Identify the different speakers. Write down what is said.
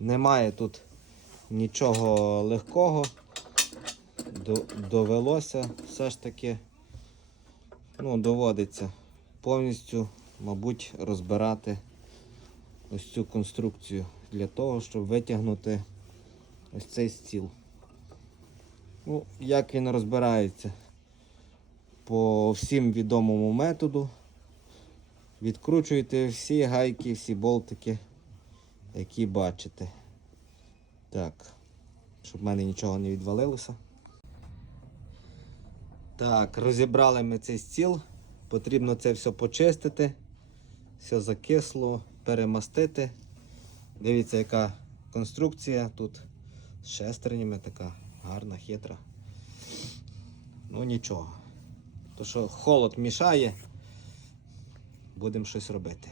Speaker 1: Немає тут нічого легкого. Довелося все ж таки, ну, доводиться повністю, мабуть, розбирати ось цю конструкцію для того, щоб витягнути ось цей стіл. Ну, як він розбирається? По всім відомому методу. Відкручуєте всі гайки, всі болтики, які бачите. Так, щоб в мене нічого не відвалилося. Так, розібрали ми цей стіл. Потрібно це все почистити. Все закисло, перемастити. Дивіться, яка конструкція тут з шестернями така гарна, хитра. Ну нічого. То що холод мішає, будемо щось робити.